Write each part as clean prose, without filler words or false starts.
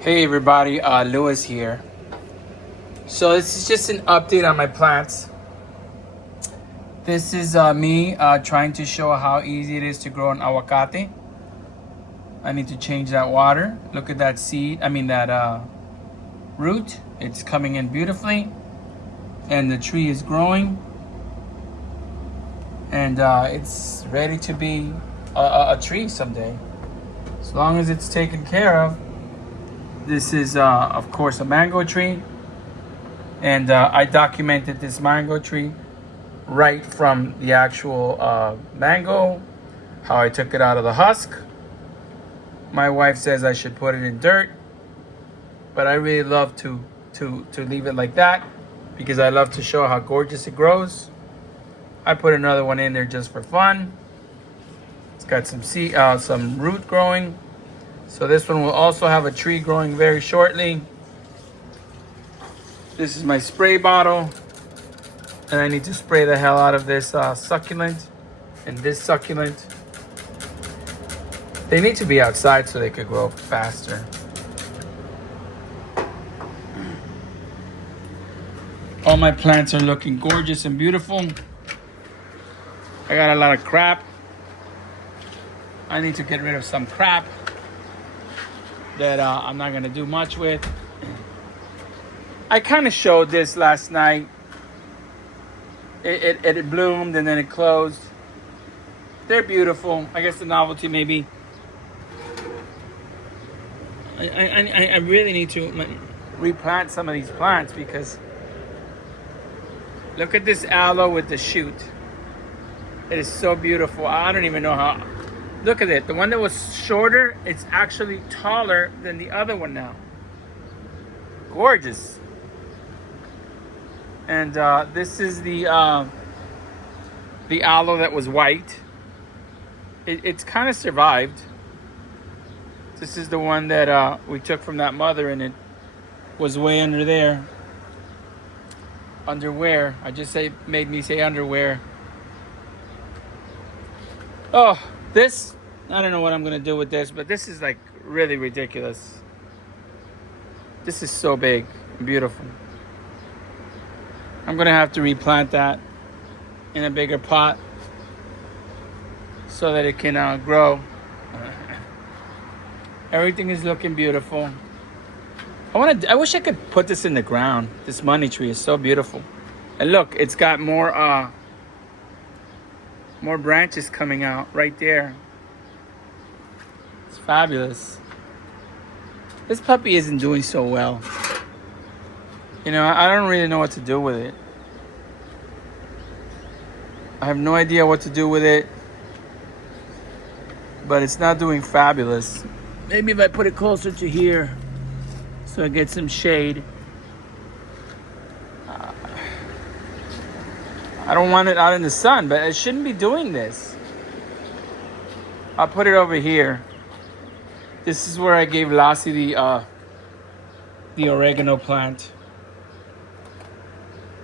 Hey everybody, Lewis here. So this is just an update on my plants. This is me trying to show how easy it is to grow an aguacate. I need to change that water. Look at that seed, that root. It's coming in beautifully. And the tree is growing. And it's ready to be a tree someday. As long as it's taken care of. This is, of course, a mango tree. And I documented this mango tree right from the actual mango, how I took it out of the husk. My wife says I should put it in dirt, but I really love to leave it like that because I love to show how gorgeous it grows. I put another one in there just for fun. It's got some root growing. So this one will also have a tree growing very shortly. This is my spray bottle. And I need to spray the hell out of this succulent and this succulent. They need to be outside so they could grow faster. All my plants are looking gorgeous and beautiful. I got a lot of crap. I need to get rid of some crap that I'm not gonna do much with. I kind of showed this last night. It bloomed and then it closed. They're beautiful. I guess the novelty maybe. I really need to replant some of these plants because look at this aloe with the shoot. It is so beautiful. I don't even know how. Look at it. The one that was shorter, it's actually taller than the other one now. Gorgeous. And this is the aloe that was white. It's kind of survived. This is the one that we took from that mother, and it was way under there. Underwear. Made me say underwear. Oh, this, I don't know what I'm gonna do with this, but this is like really ridiculous. This is so big and beautiful. I'm gonna have to replant that in a bigger pot so that it can grow. Everything is looking beautiful. I wish I could put this in the ground. This money tree is so beautiful. And look, it's got more branches coming out right there. It's fabulous. This puppy isn't doing so well. You know, I don't really know what to do with it. I have no idea what to do with it. But it's not doing fabulous. Maybe if I put it closer to here so I get some shade. I don't want it out in the sun, but it shouldn't be doing this. I'll put it over here. This is where I gave Lassie the oregano plant.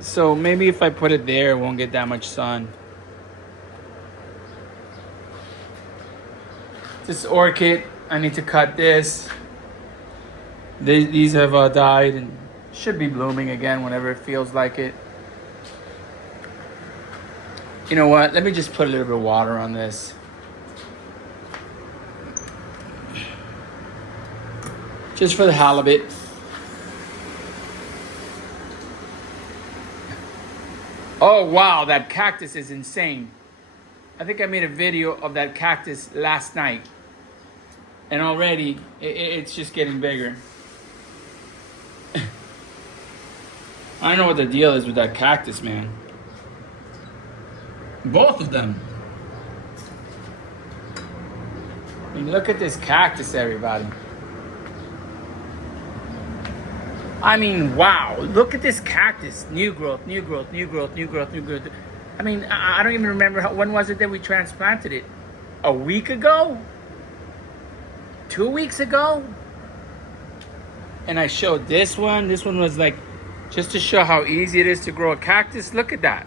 So maybe if I put it there, it won't get that much sun. This orchid, I need to cut this. These have died and should be blooming again whenever it feels like it. You know what? Let me just put a little bit of water on this. Just for the halibut. Oh wow, that cactus is insane. I think I made a video of that cactus last night. And already, it's just getting bigger. I don't know what the deal is with that cactus, man. Both of them. I mean, look at this cactus, everybody. I mean, wow. Look at this cactus. New growth, new growth, new growth, new growth, new growth. I mean, I don't even remember when was it that we transplanted it? A week ago? 2 weeks ago? And I showed this one. This one was like, just to show how easy it is to grow a cactus. Look at that.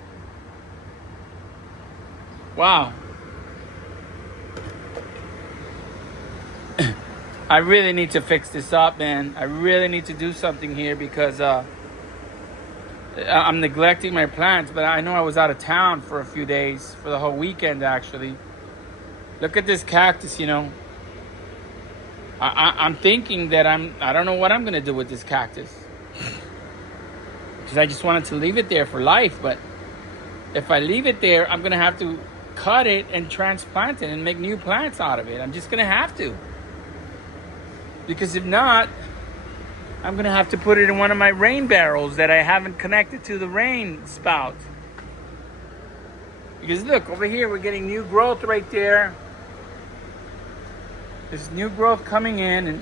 Wow. I really need to fix this up, man. I really need to do something here because I'm neglecting my plants. But I know I was out of town for a few days, for the whole weekend actually. Look at this cactus, you know. I'm thinking that I don't know what I'm gonna do with this cactus. Because I just wanted to leave it there for life, but if I leave it there, I'm gonna have to cut it and transplant it and make new plants out of it. I'm just gonna have to. Because if not, I'm gonna have to put it in one of my rain barrels that I haven't connected to the rain spout. Because look, over here we're getting new growth right there. There's new growth coming in, and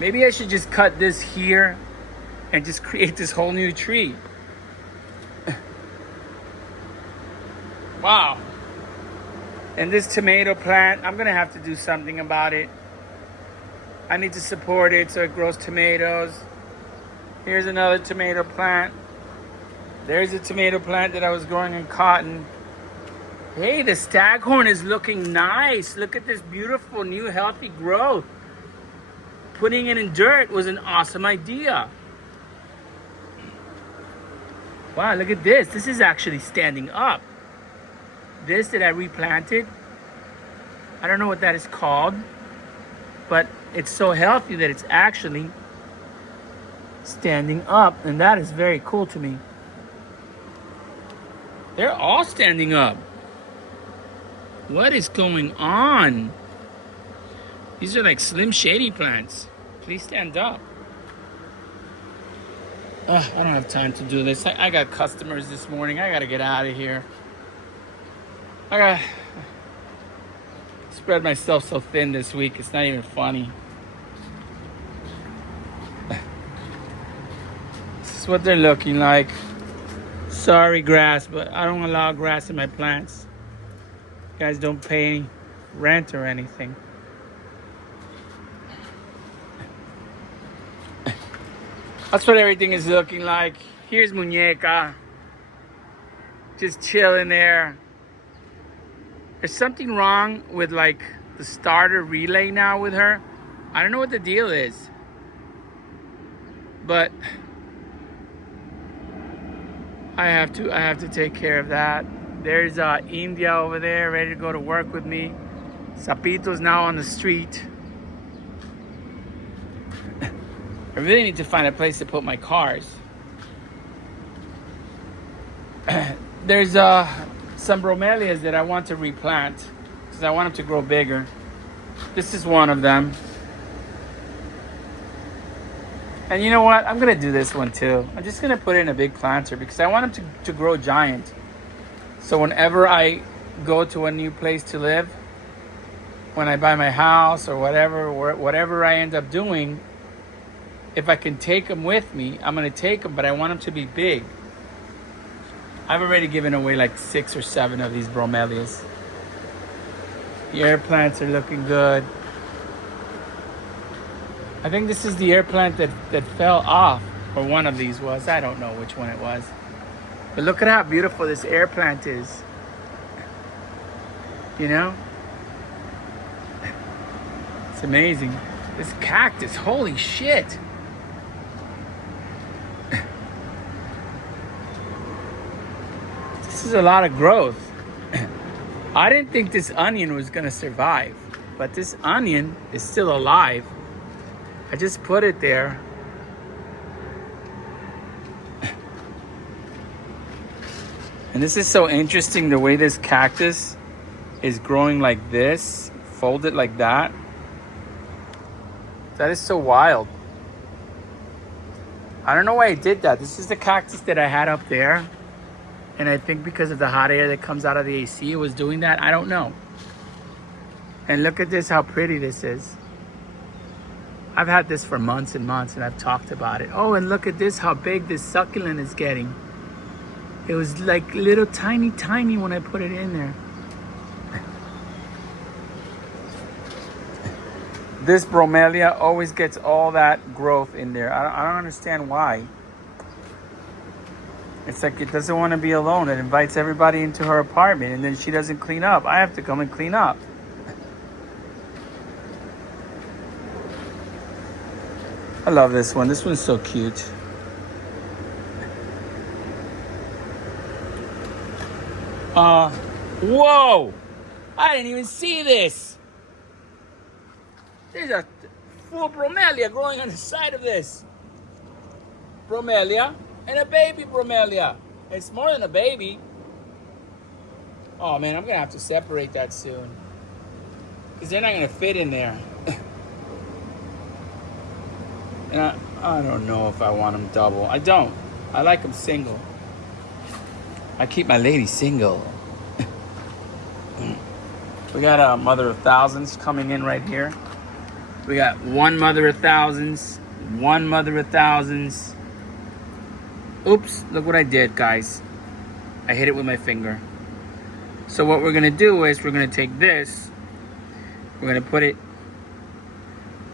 maybe I should just cut this here and just create this whole new tree. Wow. And this tomato plant, I'm gonna have to do something about it. I need to support it so it grows tomatoes. Here's another tomato plant. There's a tomato plant that I was growing in cotton. Hey, the staghorn is looking nice. Look at this beautiful new healthy growth. Putting it in dirt was an awesome idea. Wow, look at this. This is actually standing up. This that I replanted, I don't know what that is called, but it's so healthy that it's actually standing up, and that is very cool to me. They're all standing up. What is going on? These are like Slim Shady plants. Please stand up. I don't have time to do this. I got customers this morning. I gotta get out of here. I gotta spread myself so thin this week. It's not even funny. This is what they're looking like. Sorry, grass, but I don't allow grass in my plants. You guys don't pay any rent or anything. That's what everything is looking like. Here's Muñeca. Just chilling there. There's something wrong with like the starter relay now with her. I don't know what the deal is. But I have to take care of that. There's India over there ready to go to work with me. Sapito's now on the street. I really need to find a place to put my cars. There's some bromelias that I want to replant because I want them to grow bigger. This is one of them. And you know what? I'm going to do this one too. I'm just going to put it in a big planter because I want them to grow giant. So whenever I go to a new place to live, when I buy my house or whatever I end up doing, if I can take them with me, I'm going to take them, but I want them to be big. I've already given away like 6 or 7 of these bromelias. The air plants are looking good. I think this is the air plant that fell off, or one of these was. I don't know which one it was. But look at how beautiful this air plant is. You know? It's amazing. This cactus, holy shit. This is a lot of growth. I didn't think this onion was gonna survive, but this onion is still alive. I just put it there. And this is so interesting, the way this cactus is growing like this, folded like that. That is so wild. I don't know why I did that. This is the cactus that I had up there. And I think because of the hot air that comes out of the AC, it was doing that. I don't know. And look at this, how pretty this is. I've had this for months and months, and I've talked about it. Oh, and look at this, how big this succulent is getting. It was like little tiny when I put it in there. This bromelia always gets all that growth in there. I don't understand why. It's like it doesn't want to be alone. It invites everybody into her apartment, and then she doesn't clean up. I have to come and clean up. I love this one. This one's so cute. Whoa! I didn't even see this. There's a full bromelia growing on the side of this. Bromelia and a baby bromelia. It's more than a baby. Oh man, I'm gonna have to separate that soon. Because they're not gonna fit in there. And I don't know if I want them double. I don't. I like them single. I keep my lady single. We got a mother of thousands coming in right here. We got one mother of thousands, one mother of thousands. Oops, look what I did, guys. I hit it with my finger. So what we're gonna do is we're gonna take this, we're gonna put it,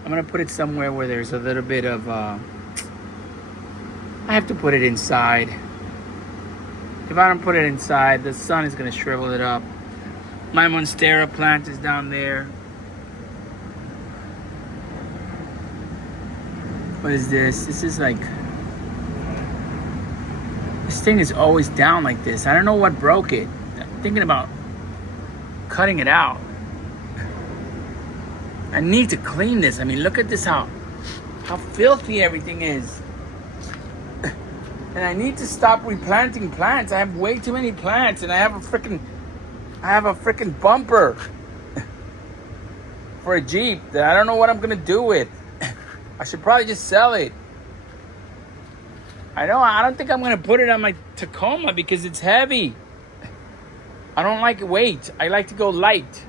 I'm gonna put it somewhere where there's a little bit of, I have to put it inside. If I don't put it inside, the sun is gonna shrivel it up. My Monstera plant is down there. What is this? This is like, this thing is always down like this. I don't know what broke it. I'm thinking about cutting it out. I need to clean this. I mean, look at this, how filthy everything is. And I need to stop replanting plants. I have way too many plants, and I have a freaking bumper for a Jeep that I don't know what I'm gonna do with. I should probably just sell it. I don't think I'm gonna put it on my Tacoma because it's heavy. I don't like weight. I like to go light.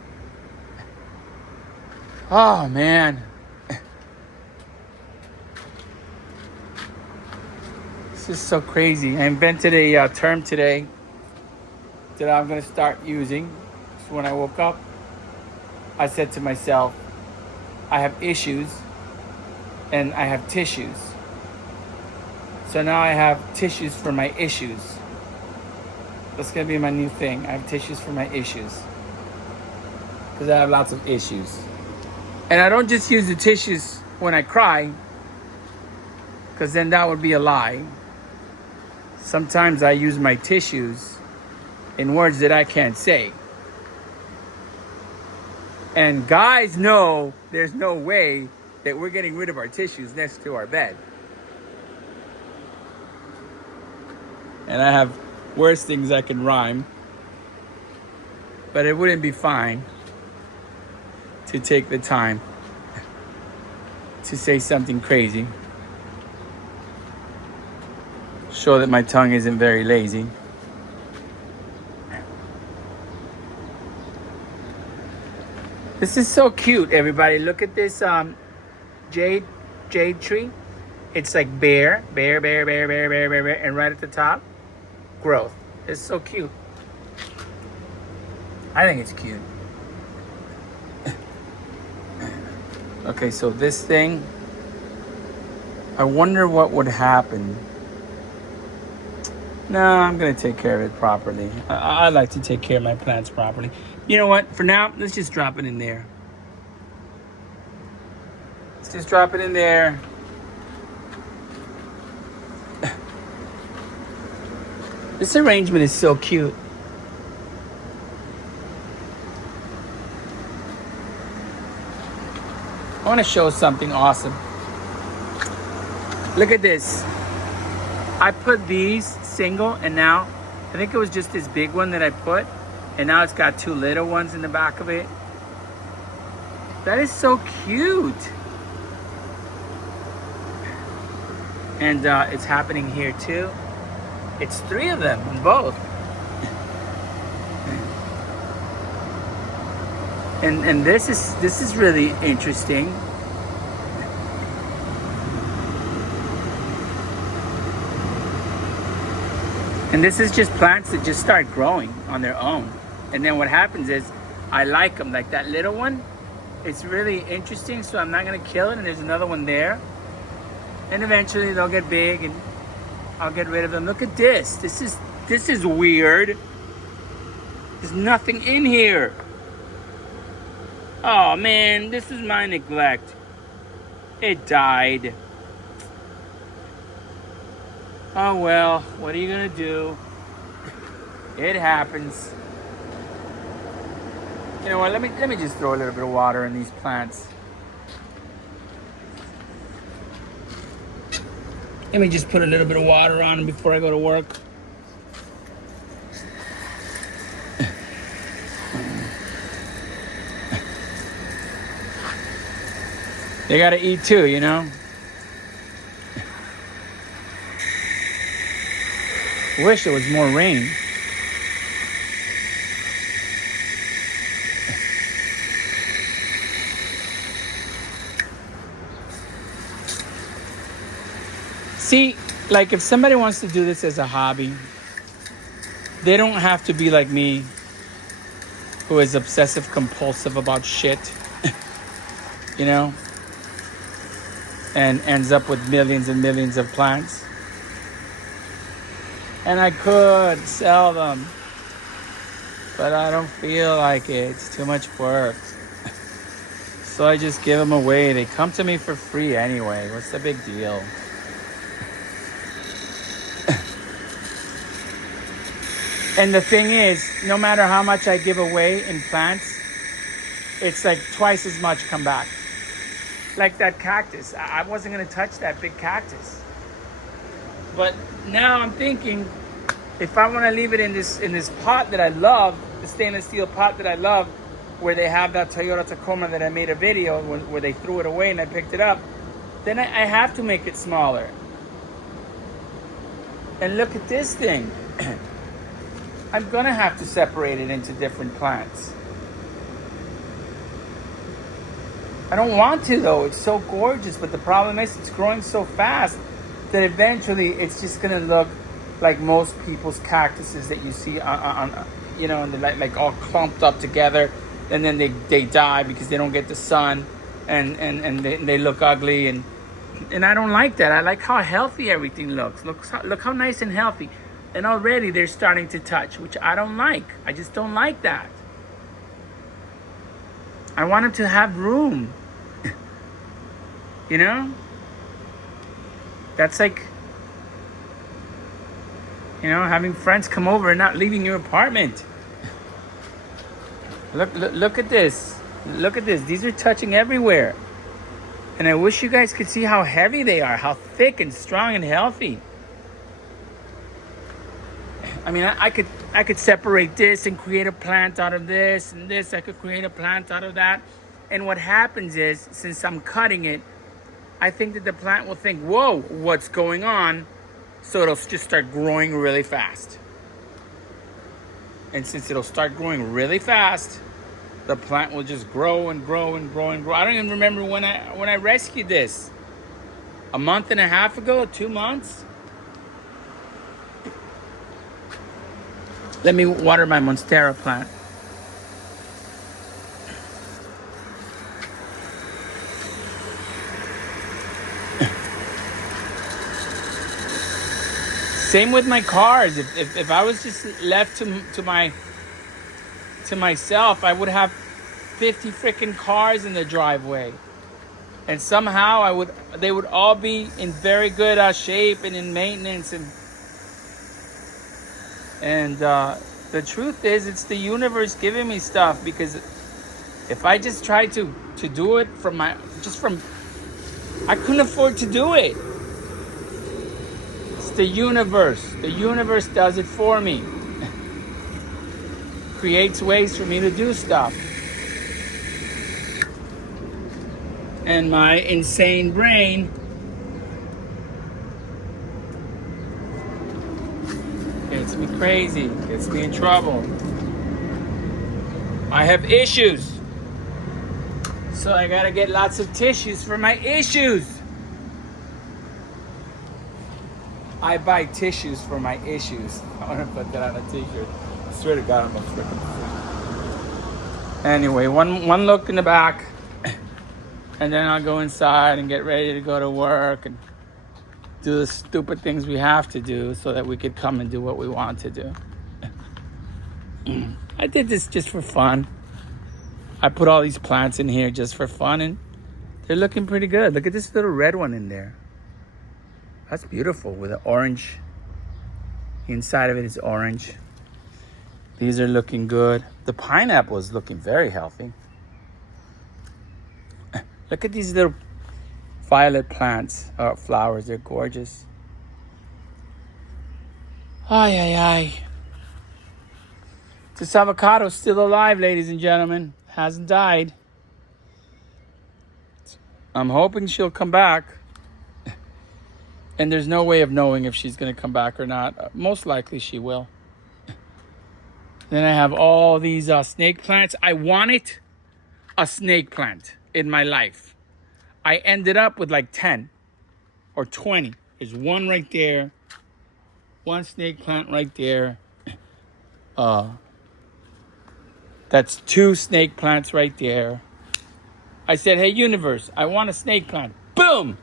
Oh man. This is so crazy. I invented a term today that I'm gonna start using. So when I woke up, I said to myself, I have issues and I have tissues. So now I have tissues for my issues. That's gonna be my new thing. I have tissues for my issues. Because I have lots of issues. And I don't just use the tissues when I cry, because then that would be a lie. Sometimes I use my tissues in words that I can't say. And guys know there's no way that we're getting rid of our tissues next to our bed. And I have worse things I can rhyme. But it wouldn't be fine to take the time to say something crazy. Show that my tongue isn't very lazy. This is so cute, everybody. Look at this jade tree. It's like bear, and right at the top, growth. It's so cute. I think it's cute. Okay, so this thing, I wonder what would happen. No, I'm gonna take care of it properly. I like to take care of my plants properly. You know what? For now, let's just drop it in there. Let's just drop it in there. This arrangement is so cute. I want to show something awesome. Look at this. I put these single, and now I think it was just this big one that I put, and now it's got two little ones in the back of it. That is so cute. And it's happening here too. It's three of them in both. And this is really interesting. And this is just plants that just start growing on their own. And then what happens is, I like them. Like that little one, it's really interesting, so I'm not gonna kill it. And there's another one there. And eventually they'll get big and I'll get rid of them. Look at this. This is weird. There's nothing in here. Oh man, this is my neglect. It died. Oh well, what are you gonna do? It happens. You know what? Let me just throw a little bit of water in these plants. Let me just put a little bit of water on them before I go to work. They gotta eat too, you know? Wish there was more rain. See, like if somebody wants to do this as a hobby, they don't have to be like me, who is obsessive compulsive about shit, you know, and ends up with millions and millions of plants. And I could sell them, but I don't feel like it. It's too much work. So I just give them away. They come to me for free anyway. What's the big deal? And the thing is, no matter how much I give away in plants, it's like twice as much come back. Like that cactus. I wasn't going to touch that big cactus. But now I'm thinking, if I want to leave it in this pot that I love, the stainless steel pot that I love, where they have that Toyota Tacoma that I made a video where they threw it away and I picked it up, then I have to make it smaller. And look at this thing. I'm gonna have to separate it into different plants. I don't want to though, it's so gorgeous, but the problem is it's growing so fast that eventually it's just gonna look like most people's cactuses that you see on you know, and they're like all clumped up together, and then they die because they don't get the sun, and they look ugly, and I don't like that. I like how healthy everything looks. Look how nice and healthy. And already they're starting to touch, which I don't like. I just don't like that. I want them to have room. You know? That's like, you know, having friends come over and not leaving your apartment. Look at this. Look at this. These are touching everywhere. And I wish you guys could see how heavy they are, how thick and strong and healthy. I mean, I could separate this and create a plant out of this, and this. I could create a plant out of that. And what happens is, since I'm cutting it, I think that the plant will think, whoa, what's going on? So it'll just start growing really fast. And since it'll start growing really fast, the plant will just grow and grow and grow and grow. I don't even remember when I rescued this. A month and a half ago, 2 months? Let me water my Monstera plant. Same with my cars. If I was just left to myself, I would have 50 freaking cars in the driveway. And somehow they would all be in very good shape and in maintenance, and the truth is, it's the universe giving me stuff, because if I just tried to do it I couldn't afford to do it. It's the universe. The universe does it for me. Creates ways for me to do stuff. And my insane brain gets me crazy, gets me in trouble. I have issues. So I gotta get lots of tissues for my issues. I buy tissues for my issues. I wanna put that on a t-shirt. I swear to God, I'm a freaking freak. Anyway, one look in the back, and then I'll go inside and get ready to go to work and do the stupid things we have to do so that we could come and do what we want to do. I did this just for fun. I put all these plants in here just for fun, and they're looking pretty good. Look at this little red one in there. That's beautiful with an orange The inside of it is orange. These are looking good. The pineapple is looking very healthy. Look at these little violet plants, flowers. They're gorgeous. Ay, ay, ay. This avocado is still alive, ladies and gentlemen. Hasn't died. I'm hoping she'll come back. And there's no way of knowing if she's going to come back or not. Most likely she will. Then I have all these snake plants. I wanted a snake plant in my life. I ended up with like 10 or 20. There's one right there. One snake plant right there. That's 2 snake plants right there. I said, hey, universe, I want a snake plant. Boom!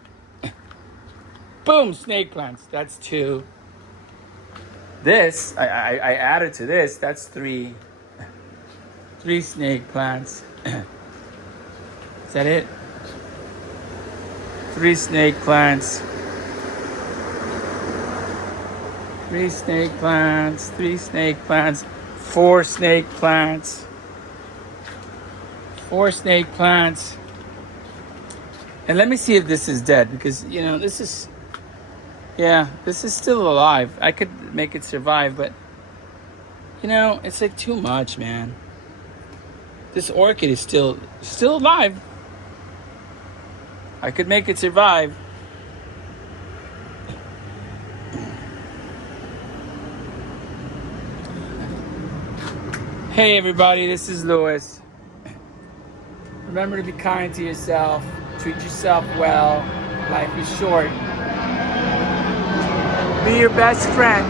Boom, snake plants. That's 2. This, I added to this. That's 3. 3 snake plants. Is that it? 3 snake plants. 3 snake plants. 3 snake plants. 4 snake plants. 4 snake plants. And let me see if this is dead, because, you know, this is still alive. I could make it survive, but, you know, it's like too much, man. This orchid is still alive. I could make it survive. Hey, everybody, this is Louis. Remember to be kind to yourself. Treat yourself well. Life is short. Be your best friend.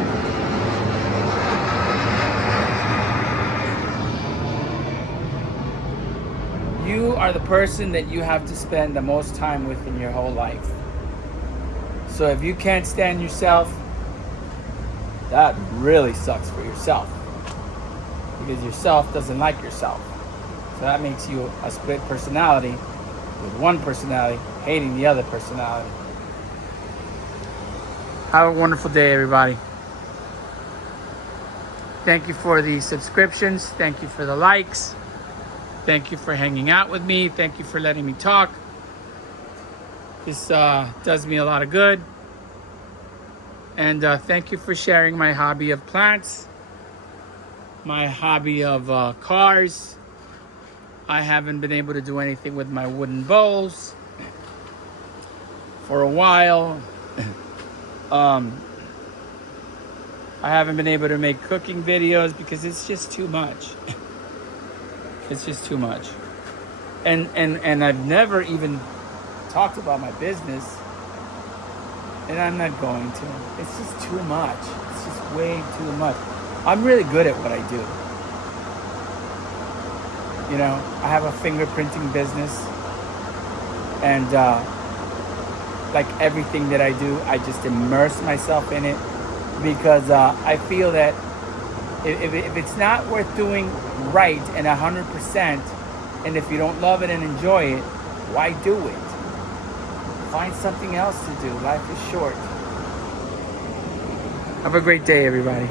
You are the person that you have to spend the most time with in your whole life. So if you can't stand yourself, that really sucks for yourself. Because yourself doesn't like yourself. So that makes you a split personality, with one personality hating the other personality. Have a wonderful day, everybody. Thank you for the subscriptions. Thank you for the likes. Thank you for hanging out with me. Thank you for letting me talk. This does me a lot of good. And thank you for sharing my hobby of plants, my hobby of cars. I haven't been able to do anything with my wooden bowls for a while. I haven't been able to make cooking videos because it's just too much. It's just too much. And I've never even talked about my business. And I'm not going to. It's just too much. It's just way too much. I'm really good at what I do. You know, I have a fingerprinting business. And like everything that I do, I just immerse myself in it. Because I feel that if it's not worth doing right and 100%, and if you don't love it and enjoy it, why do it? Find something else to do. Life is short. Have a great day, everybody.